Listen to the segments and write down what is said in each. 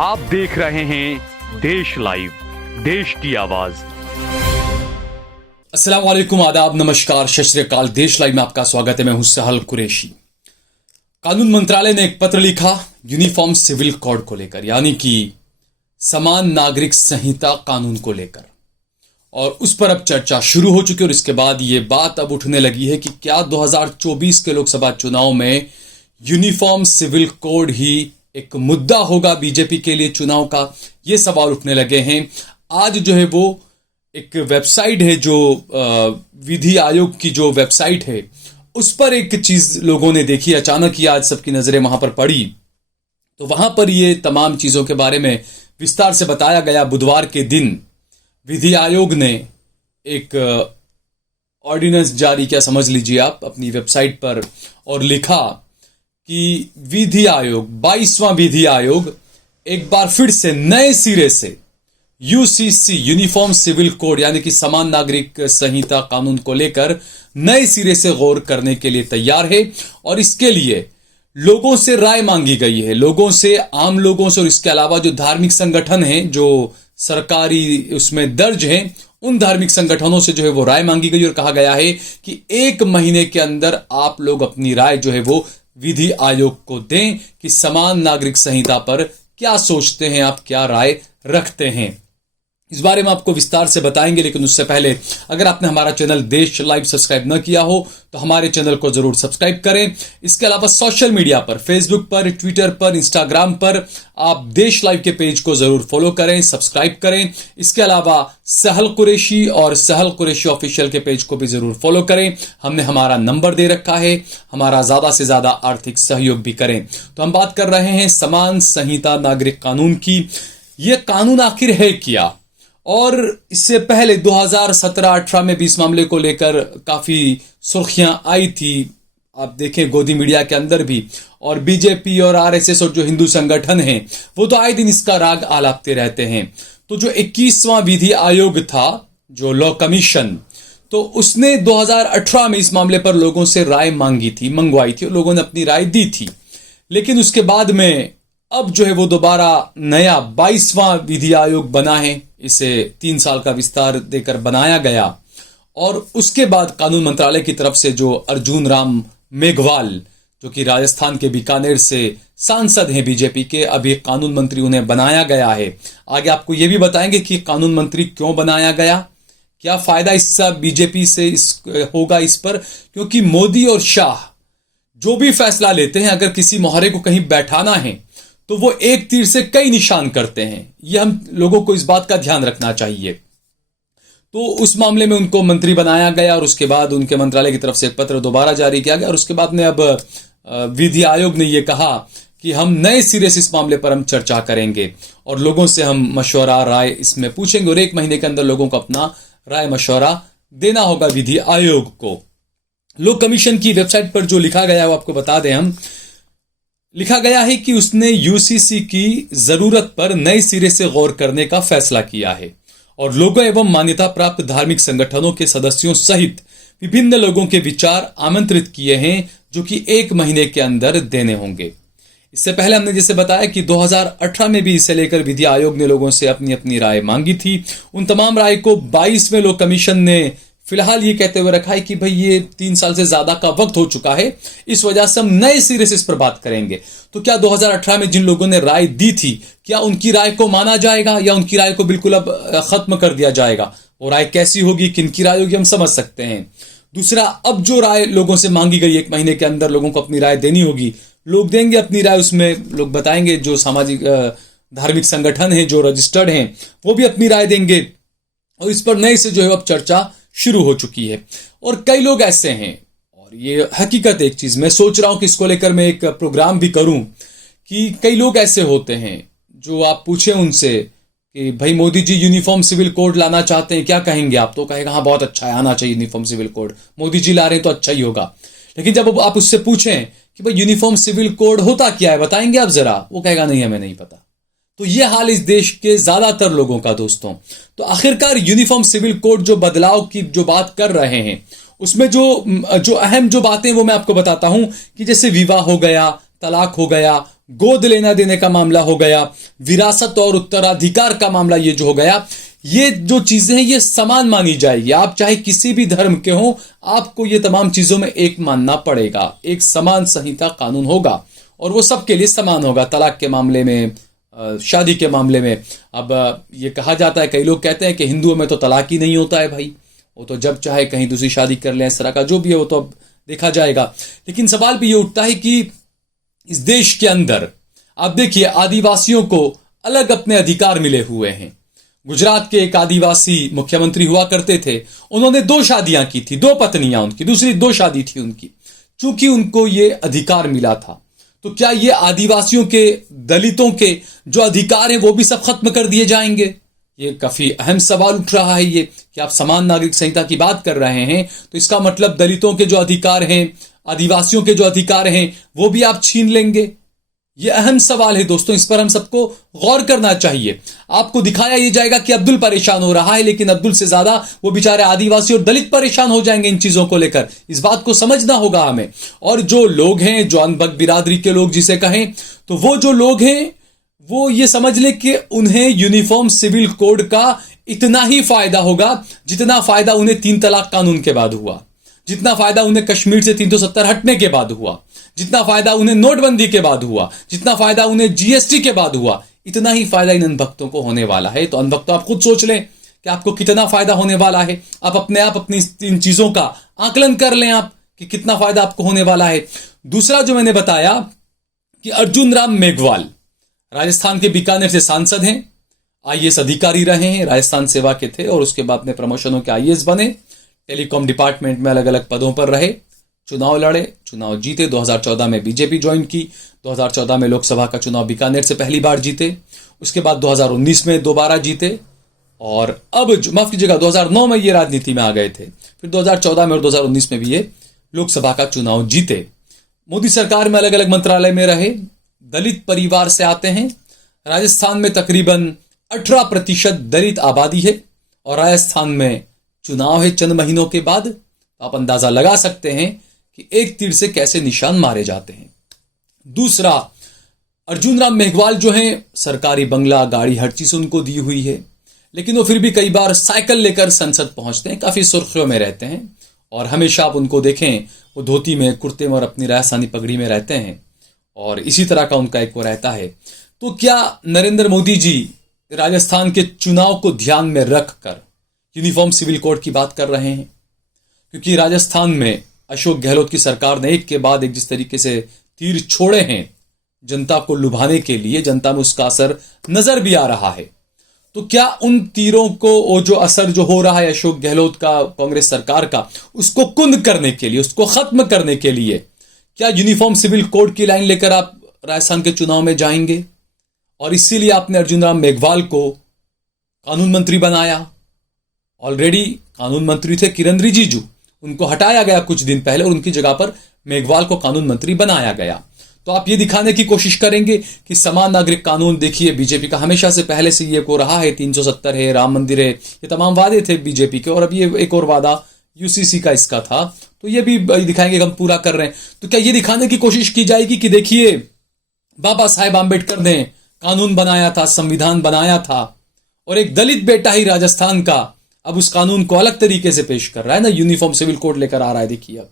आप देख रहे हैं देश लाइव, देश की आवाज। अस्सलाम वालेकुम, आदाब, नमस्कार, सत श्री अकाल। देश लाइव में आपका स्वागत है। मैं हूं सहल कुरैशी। कानून मंत्रालय ने एक पत्र लिखा यूनिफॉर्म सिविल कोड को लेकर, यानी कि समान नागरिक संहिता कानून को लेकर, और उस पर अब चर्चा शुरू हो चुकी है। और इसके बाद ये बात अब उठने लगी है कि क्या 2024 के लोकसभा चुनाव में यूनिफॉर्म सिविल कोड ही एक मुद्दा होगा बीजेपी के लिए चुनाव का। ये सवाल उठने लगे हैं। आज जो है वो एक वेबसाइट है, जो विधि आयोग की जो वेबसाइट है, उस पर एक चीज लोगों ने देखी। अचानक ही आज सबकी नजरें वहां पर पड़ी, तो वहां पर ये तमाम चीजों के बारे में विस्तार से बताया गया। बुधवार के दिन विधि आयोग ने एक ऑर्डिनेंस जारी किया, समझ लीजिए आप, अपनी वेबसाइट पर, और लिखा कि विधि आयोग, 22वां विधि आयोग एक बार फिर से नए सिरे से यूसीसी यूनिफॉर्म सिविल कोड यानी कि समान नागरिक संहिता कानून को लेकर नए सिरे से गौर करने के लिए तैयार है। और इसके लिए लोगों से राय मांगी गई है, लोगों से, आम लोगों से, और इसके अलावा जो धार्मिक संगठन हैं जो सरकारी उसमें दर्ज हैं, उन धार्मिक संगठनों से जो है वो राय मांगी गई। और कहा गया है कि 1 महीने के अंदर आप लोग अपनी राय जो है वो विधि आयोग को दें कि समान नागरिक संहिता पर क्या सोचते हैं आप, क्या राय रखते हैं। इस बारे में आपको विस्तार से बताएंगे, लेकिन उससे पहले अगर आपने हमारा चैनल देश लाइव सब्सक्राइब न किया हो तो हमारे चैनल को जरूर सब्सक्राइब करें। इसके अलावा सोशल मीडिया पर, फेसबुक पर, ट्विटर पर, इंस्टाग्राम पर आप देश लाइव के पेज को जरूर फॉलो करें, सब्सक्राइब करें। इसके अलावा सहल कुरैशी और सहल कुरैशी ऑफिशियल के पेज को भी जरूर फॉलो करें। हमने हमारा नंबर दे रखा है, हमारा ज्यादा से ज्यादा आर्थिक सहयोग भी करें। तो हम बात कर रहे हैं समान संहिता नागरिक कानून की। यह कानून आखिर है क्या? और इससे पहले 2017-18 में भी इस मामले को लेकर काफी सुर्खियां आई थी। आप देखें गोदी मीडिया के अंदर भी, और बीजेपी और आरएसएस और जो हिंदू संगठन हैं वो तो आए दिन इसका राग आलापते रहते हैं। तो जो 21वां विधि आयोग था, जो लॉ कमीशन, तो उसने 2018 में इस मामले पर लोगों से राय मांगी थी, मंगवाई थी, और लोगों ने अपनी राय दी थी। लेकिन उसके बाद में अब जो है वो दोबारा नया 22वां विधि आयोग बना है। इसे 3 साल का विस्तार देकर बनाया गया। और उसके बाद कानून मंत्रालय की तरफ से जो अर्जुन राम मेघवाल, जो कि राजस्थान के बीकानेर से सांसद हैं बीजेपी के, अभी कानून मंत्री उन्हें बनाया गया है। आगे आपको यह भी बताएंगे कि कानून मंत्री क्यों बनाया गया, क्या फायदा इससे बीजेपी से होगा इस पर। क्योंकि मोदी और शाह जो भी फैसला लेते हैं, अगर किसी मोहरे को कहीं बैठाना है तो वो एक तीर से कई निशान करते हैं। ये हम लोगों को इस बात का ध्यान रखना चाहिए। तो उस मामले में उनको मंत्री बनाया गया, और उसके बाद उनके मंत्रालय की तरफ से एक पत्र दोबारा जारी किया गया। और उसके बाद में अब विधि आयोग ने यह कहा कि हम नए सिरे से इस मामले पर हम चर्चा करेंगे, और लोगों से हम मशवरा, राय इसमें पूछेंगे, और 1 महीने के अंदर लोगों को अपना राय मशवरा देना होगा विधि आयोग को। लॉ कमीशन की वेबसाइट पर जो लिखा गया है वो आपको बता दें हम। लिखा गया है कि उसने यूसीसी की जरूरत पर नए सिरे से गौर करने का फैसला किया है, और लोगों एवं मान्यता प्राप्त धार्मिक संगठनों के सदस्यों सहित विभिन्न लोगों के विचार आमंत्रित किए हैं, जो कि 1 महीने के अंदर देने होंगे। इससे पहले हमने जैसे बताया कि 2018 में भी इसे लेकर विधि आयोग ने लोगों से अपनी अपनी राय मांगी थी। उन तमाम राय को 22वें लॉ कमीशन ने फिलहाल ये कहते हुए रखा है कि भाई ये 3 साल से ज्यादा का वक्त हो चुका है, इस वजह से हम नए सिरे से इस पर बात करेंगे। तो क्या 2018 में जिन लोगों ने राय दी थी, क्या उनकी राय को माना जाएगा, या उनकी राय को बिल्कुल अब खत्म कर दिया जाएगा? वो राय कैसी होगी, किनकी राय होगी, हम समझ सकते हैं। दूसरा, अब जो राय लोगों से मांगी गई, 1 महीने के अंदर लोगों को अपनी राय देनी होगी, लोग देंगे अपनी राय, उसमें लोग बताएंगे, जो सामाजिक धार्मिक संगठन है, जो रजिस्टर्ड हैं, वो भी अपनी राय देंगे, और इस पर नए से जो है अब चर्चा शुरू हो चुकी है। और कई लोग ऐसे हैं, और ये हकीकत एक चीज मैं सोच रहा हूं कि इसको लेकर मैं एक प्रोग्राम भी करूं, कि कई लोग ऐसे होते हैं जो आप पूछें उनसे कि भाई Modi ji uniform civil code लाना चाहते हैं, क्या कहेंगे आप? तो कहेगा हाँ बहुत अच्छा है, आना चाहिए uniform civil code, Modi ji ला रहे हैं तो अच्छा ही होगा। लेकिन जब आप उससे पूछें कि भाई यूनिफॉर्म सिविल कोड होता क्या है, बताएंगे आप जरा, वो कहेगा नहीं हमें नहीं पता। तो ये हाल इस देश के ज्यादातर लोगों का दोस्तों। तो आखिरकार यूनिफॉर्म सिविल कोड जो बदलाव की जो बात कर रहे हैं, उसमें जो अहम जो बातें वो मैं आपको बताता हूं कि जैसे विवाह हो गया, तलाक हो गया, गोद लेना देने का मामला हो गया, विरासत और उत्तराधिकार का मामला ये जो हो गया, ये जो चीजें हैं ये समान मानी जाएगी। आप चाहे किसी भी धर्म के हो, आपको ये तमाम चीजों में एक मानना पड़ेगा। एक समान संहिता कानून होगा और वो सबके लिए समान होगा। तलाक के मामले में, शादी के मामले में। अब ये कहा जाता है, कई लोग कहते हैं कि हिंदुओं में तो तलाक ही नहीं होता है भाई, वो तो जब चाहे कहीं दूसरी शादी कर लें, इस तरह का जो भी है वो तो अब देखा जाएगा। लेकिन सवाल भी ये उठता है कि इस देश के अंदर आप देखिए, आदिवासियों को अलग अपने अधिकार मिले हुए हैं। गुजरात के एक आदिवासी मुख्यमंत्री हुआ करते थे, उन्होंने 2 शादियां की थी, 2 पत्नियां उनकी, दूसरी 2 शादी थी उनकी, चूंकि उनको ये अधिकार मिला था। तो क्या ये आदिवासियों के, दलितों के जो अधिकार हैं वो भी सब खत्म कर दिए जाएंगे? ये काफी अहम सवाल उठ रहा है ये, कि आप समान नागरिक संहिता की बात कर रहे हैं तो इसका मतलब दलितों के जो अधिकार हैं, आदिवासियों के जो अधिकार हैं वो भी आप छीन लेंगे? ये अहम सवाल है दोस्तों, इस पर हम सबको गौर करना चाहिए। आपको दिखाया ये जाएगा कि अब्दुल परेशान हो रहा है, लेकिन अब्दुल से ज्यादा वो बेचारे आदिवासी और दलित परेशान हो जाएंगे इन चीजों को लेकर। इस बात को समझना होगा हमें। और जो लोग हैं, जो अनबक बिरादरी के लोग जिसे कहें, तो वो जो लोग हैं वो ये समझ ले कि उन्हें यूनिफॉर्म सिविल कोड का इतना ही फायदा होगा जितना फायदा उन्हें 3 तलाक कानून के बाद हुआ, जितना फायदा उन्हें कश्मीर से 370 हटने के बाद हुआ, जितना फायदा उन्हें नोटबंदी के बाद हुआ, जितना फायदा उन्हें जीएसटी के बाद हुआ, इतना ही फायदा इन अनभक्तों को होने वाला है। तो अनभक्तों, आप खुद सोच लें कि आपको कितना फायदा होने वाला है। आप अपने आप अपनी इन चीजों का आकलन कर लें आप कि कितना फायदा आपको होने वाला है। दूसरा जो मैंने बताया कि अर्जुन राम मेघवाल राजस्थान के बीकानेर से सांसद हैं, आईएएस अधिकारी रहे हैं, राजस्थान सेवा के थे और उसके बाद में प्रमोशन होकर आईएएस बने, टेलीकॉम डिपार्टमेंट में अलग अलग पदों पर रहे, चुनाव लड़े, चुनाव जीते, 2014 में बीजेपी ज्वाइन की, 2014 में लोकसभा का चुनाव बीकानेर से पहली बार जीते, उसके बाद 2019 में दोबारा जीते और अब माफ कीजिएगा 2009 में ये राजनीति में आ गए थे, फिर 2014 में और 2019 में भी ये लोकसभा का चुनाव जीते। मोदी सरकार में अलग अलग मंत्रालय में रहे, दलित परिवार से आते हैं। राजस्थान में तकरीबन 18% दलित आबादी है और राजस्थान में चुनाव है चंद महीनों के बाद। तो आप अंदाजा लगा सकते हैं कि एक तीर से कैसे निशान मारे जाते हैं। दूसरा, अर्जुन राम मेघवाल जो हैं, सरकारी बंगला, गाड़ी, हर चीज उनको दी हुई है, लेकिन वो फिर भी कई बार साइकिल लेकर संसद पहुंचते हैं, काफी सुर्खियों में रहते हैं और हमेशा आप उनको देखें वो धोती में, कुर्ते में और अपनी राजस्थानी पगड़ी में रहते हैं और इसी तरह का उनका एक वो रहता है। तो क्या नरेंद्र मोदी जी राजस्थान के चुनाव को ध्यान में रखकर यूनिफॉर्म सिविल कोड की बात कर रहे हैं? क्योंकि राजस्थान में अशोक गहलोत की सरकार ने एक के बाद एक जिस तरीके से तीर छोड़े हैं जनता को लुभाने के लिए, जनता में उसका असर नजर भी आ रहा है। तो क्या उन तीरों को, वो जो असर जो हो रहा है अशोक गहलोत का, कांग्रेस सरकार का, उसको कुंद करने के लिए, उसको खत्म करने के लिए क्या यूनिफॉर्म सिविल कोड की लाइन लेकर आप राजस्थान के चुनाव में जाएंगे? और इसीलिए आपने अर्जुन राम मेघवाल को कानून मंत्री बनाया। ऑलरेडी कानून मंत्री थे किरण रिजिजू, उनको हटाया गया कुछ दिन पहले और उनकी जगह पर मेघवाल को कानून मंत्री बनाया गया। तो आप ये दिखाने की कोशिश करेंगे कि समान नागरिक कानून, देखिए बीजेपी का हमेशा से पहले से ये को रहा है, 370 है, राम मंदिर है, ये तमाम वादे थे बीजेपी के और अब ये एक और वादा यूसीसी का इसका था, तो ये भी दिखाएंगे कि हम पूरा कर रहे हैं। तो क्या ये दिखाने की कोशिश की जाएगी कि देखिए बाबा साहेब आंबेडकर ने कानून बनाया था, संविधान बनाया था और एक दलित बेटा ही राजस्थान का अब उस कानून को अलग तरीके से पेश कर रहा है ना, यूनिफॉर्म सिविल कोड लेकर आ रहा है, देखिए अब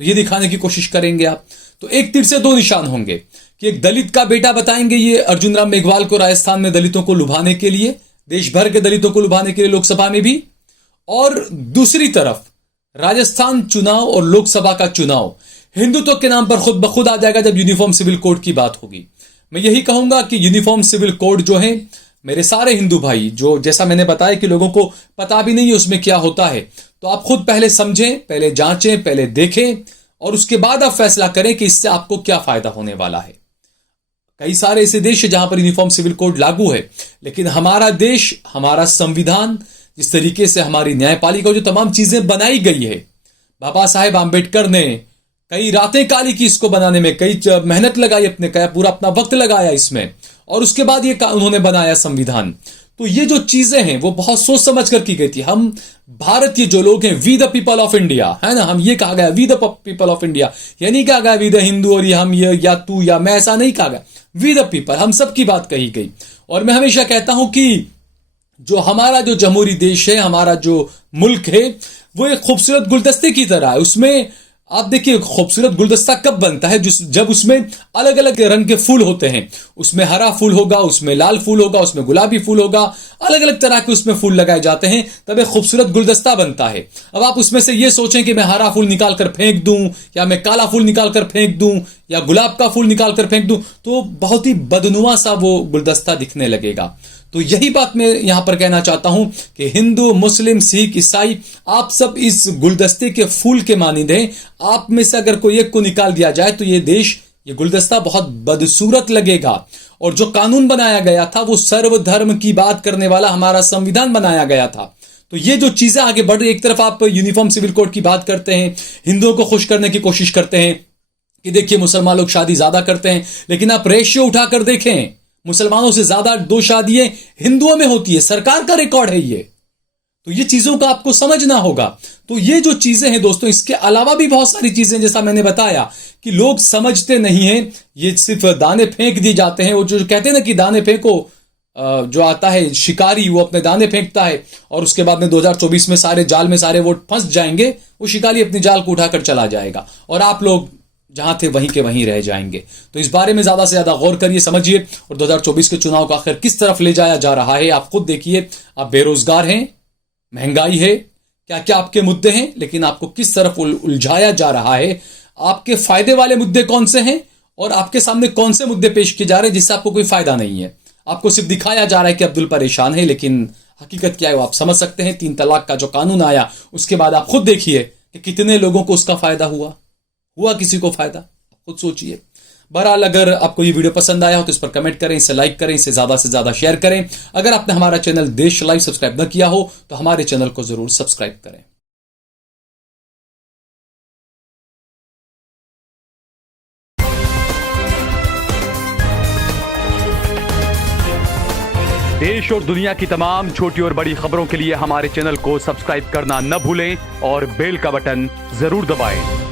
तो ये दिखाने की कोशिश करेंगे आप। तो एक तीर से 2 निशान होंगे कि एक दलित का बेटा बताएंगे ये अर्जुन राम मेघवाल को राजस्थान में दलितों को लुभाने के लिए, देश भर के दलितों को लुभाने के लिए लोकसभा में भी, और दूसरी तरफ राजस्थान चुनाव और लोकसभा का चुनाव हिंदुत्व के नाम पर खुद ब खुद आ जाएगा जब यूनिफॉर्म सिविल कोड की बात होगी। मैं यही कहूंगा कि यूनिफॉर्म सिविल कोड जो है, मेरे सारे हिंदू भाई, जो जैसा मैंने बताया कि लोगों को पता भी नहीं है उसमें क्या होता है, तो आप खुद पहले समझें, पहले जांचें, पहले देखें और उसके बाद आप फैसला करें कि इससे आपको क्या फायदा होने वाला है। कई सारे ऐसे देश है जहां पर यूनिफॉर्म सिविल कोड लागू है, लेकिन हमारा देश, हमारा संविधान, जिस तरीके से हमारी न्यायपालिका जो तमाम चीजें बनाई गई है, बाबा साहेब आंबेडकर ने कई रातें काली की इसको बनाने में, कई मेहनत लगाई, अपने पूरा अपना वक्त लगाया इसमें और उसके बाद ये उन्होंने बनाया संविधान। तो ये जो चीजें हैं वो बहुत सोच समझ कर की गई थी। हम भारतीय जो लोग हैं, we the people of India, है ना, हम ये कहा गया we the people of India, ये नहीं कहा गया वी द हिंदू और ये हम, ये या तू या मैं, ऐसा नहीं कहा गया। वी द पीपल, हम सब की बात कही गई। और मैं हमेशा कहता हूं कि जो हमारा जो जमहूरी देश है, हमारा जो मुल्क है, वो एक खूबसूरत गुलदस्ते की तरह है। उसमें आप देखिए खूबसूरत गुलदस्ता कब बनता है, जब उसमें अलग अलग रंग के फूल होते हैं। उसमें हरा फूल होगा, उसमें लाल फूल होगा, उसमें गुलाबी फूल होगा, अलग अलग तरह के उसमें फूल लगाए जाते हैं, तब एक खूबसूरत गुलदस्ता बनता है। अब आप उसमें से ये सोचें कि मैं हरा फूल निकाल कर फेंक दूं, या मैं काला फूल निकाल कर फेंक दूं, या गुलाब का फूल निकाल कर फेंक दूं, तो बहुत ही बदनुमा सा वो गुलदस्ता दिखने लगेगा। तो यही बात मैं यहां पर कहना चाहता हूं कि हिंदू, मुस्लिम, सिख, ईसाई, आप सब इस गुलदस्ते के फूल के मानिंद हैं। आप में से अगर कोई एक को निकाल दिया जाए तो ये देश, ये गुलदस्ता बहुत बदसूरत लगेगा। और जो कानून बनाया गया था वो सर्वधर्म की बात करने वाला हमारा संविधान बनाया गया था। तो ये जो चीजें आगे बढ़ रही, एक तरफ आप यूनिफॉर्म सिविल कोड की बात करते हैं, हिंदुओं को खुश करने की कोशिश करते हैं कि देखिए मुसलमान लोग शादी ज्यादा करते हैं, लेकिन आप रेशियो उठाकर देखें, मुसलमानों से ज्यादा 2 शादियां हिंदुओं में होती है। सरकार का रिकॉर्ड है ये। तो ये चीजों का आपको समझना होगा। तो ये जो चीजें हैं दोस्तों, इसके अलावा भी बहुत सारी चीजें, जैसा मैंने बताया कि लोग समझते नहीं हैं, ये सिर्फ दाने फेंक दिए जाते हैं। वो जो कहते हैं ना कि दाने फेंको, जो आता है शिकारी, वो अपने दाने फेंकता है और उसके बाद में 2024 में सारे जाल में सारे वो फंस जाएंगे, वो शिकारी अपनी जाल को उठाकर चला जाएगा और आप लोग जहां थे वहीं के वहीं रह जाएंगे। तो इस बारे में ज्यादा से ज्यादा गौर करिए, समझिए, और 2024 के चुनाव को आखिर किस तरफ ले जाया जा रहा है आप खुद देखिए। आप बेरोजगार हैं, महंगाई है, क्या क्या आपके मुद्दे हैं, लेकिन आपको किस तरफ उलझाया जा रहा है, आपके फायदे वाले मुद्दे कौन से हैं और आपके सामने कौन से मुद्दे पेश किए जा रहे हैं जिससे आपको कोई फायदा नहीं है। आपको सिर्फ दिखाया जा रहा है कि अब्दुल परेशान है, लेकिन हकीकत क्या है वो आप समझ सकते हैं। 3 तलाक का जो कानून आया उसके बाद आप खुद देखिए कि कितने लोगों को उसका फायदा हुआ किसी को फायदा, खुद सोचिए। बहरहाल अगर आपको ये वीडियो पसंद आया हो तो इस पर कमेंट करें, इसे लाइक करें, इसे ज्यादा से ज्यादा शेयर करें। अगर आपने हमारा चैनल देश लाइव सब्सक्राइब न किया हो तो हमारे चैनल को जरूर सब्सक्राइब करें। देश और दुनिया की तमाम छोटी और बड़ी खबरों के लिए हमारे चैनल को सब्सक्राइब करना न भूलें और बेल का बटन जरूर दबाएं।